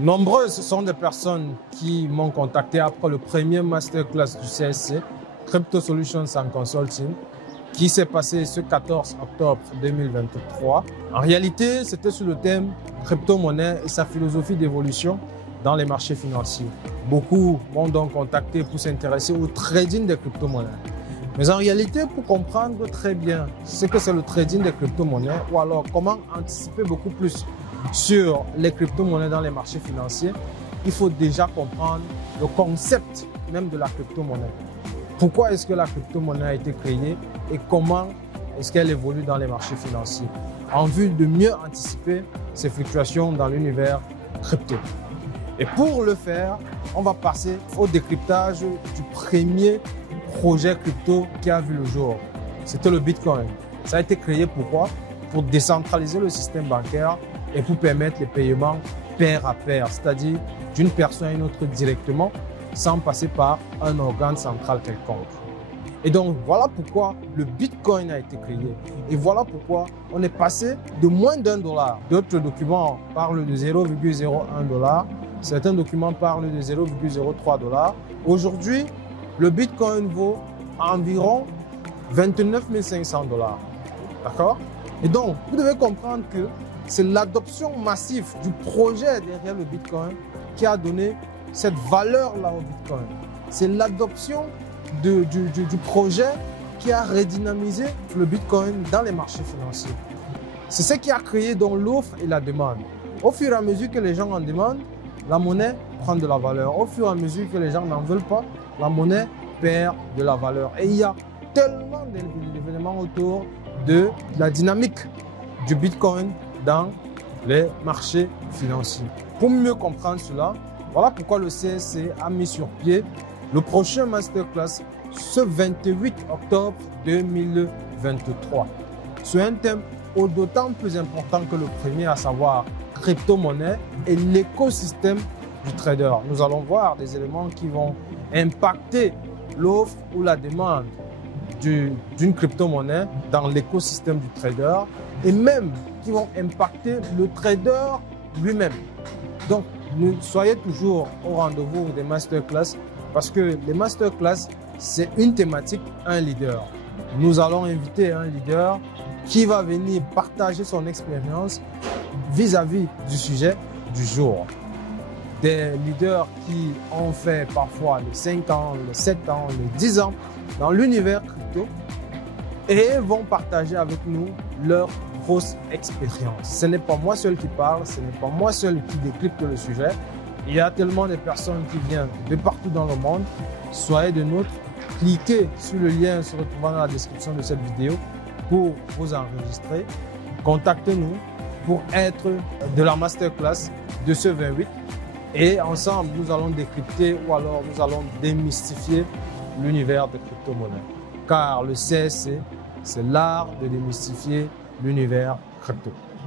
Nombreuses sont des personnes qui m'ont contacté après le premier masterclass du CSC, Crypto Solutions and Consulting, qui s'est passé ce 14 octobre 2023. En réalité, c'était sur le thème crypto-monnaie et sa philosophie d'évolution dans les marchés financiers. Beaucoup m'ont donc contacté pour s'intéresser au trading des crypto-monnaies. Mais en réalité, pour comprendre très bien ce que c'est le trading des crypto-monnaies ou alors comment anticiper beaucoup plus sur les crypto-monnaies dans les marchés financiers, il faut déjà comprendre le concept même de la crypto-monnaie. Pourquoi est-ce que la crypto-monnaie a été créée et comment est-ce qu'elle évolue dans les marchés financiers en vue de mieux anticiper ces fluctuations dans l'univers crypto. Et pour le faire, on va passer au décryptage du premier projet crypto qui a vu le jour. C'était le Bitcoin. Ça a été créé pourquoi? Pour décentraliser le système bancaire et pour permettre les paiements pair à pair, c'est-à-dire d'une personne à une autre directement, sans passer par un organe central quelconque. Et donc, voilà pourquoi le Bitcoin a été créé. Et voilà pourquoi on est passé de moins d'$1. D'autres documents parlent de 0,01$. Certains documents parlent de 0,03$. Aujourd'hui, le Bitcoin vaut environ 29 500$. D'accord? Et donc, vous devez comprendre que c'est l'adoption massive du projet derrière le Bitcoin qui a donné cette valeur-là au Bitcoin. C'est l'adoption du projet qui a redynamisé le Bitcoin dans les marchés financiers. C'est ce qui a créé donc l'offre et la demande. Au fur et à mesure que les gens en demandent, la monnaie prend de la valeur. Au fur et à mesure que les gens n'en veulent pas, la monnaie perd de la valeur. Et il y a tellement d'événements autour de la dynamique du Bitcoin dans les marchés financiers. Pour mieux comprendre cela, voilà pourquoi le CSC a mis sur pied le prochain masterclass ce 28 octobre 2023 sur un thème d'autant plus important que le premier, à savoir crypto-monnaie et l'écosystème du trader. Nous allons voir des éléments qui vont impacter l'offre ou la demande d'une crypto-monnaie dans l'écosystème du trader et même qui vont impacter le trader lui-même. Donc, soyez toujours au rendez-vous des masterclass parce que les masterclass, c'est une thématique, un leader. Nous allons inviter un leader qui va venir partager son expérience vis-à-vis du sujet du jour. Des leaders qui ont fait parfois les 5 ans, les 7 ans, les 10 ans dans l'univers crypto et vont partager avec nous leur grosse expérience. Ce n'est pas moi seul qui parle, ce n'est pas moi seul qui décrypte le sujet. Il y a tellement de personnes qui viennent de partout dans le monde. Soyez de nôtres, cliquez sur le lien se retrouvant dans la description de cette vidéo pour vous enregistrer. Contactez-nous pour être de la masterclass de ce 28 et ensemble nous allons décrypter ou alors nous allons démystifier l'univers des crypto-monnaies. Car le CSC, c'est l'art de démystifier l'univers crypto.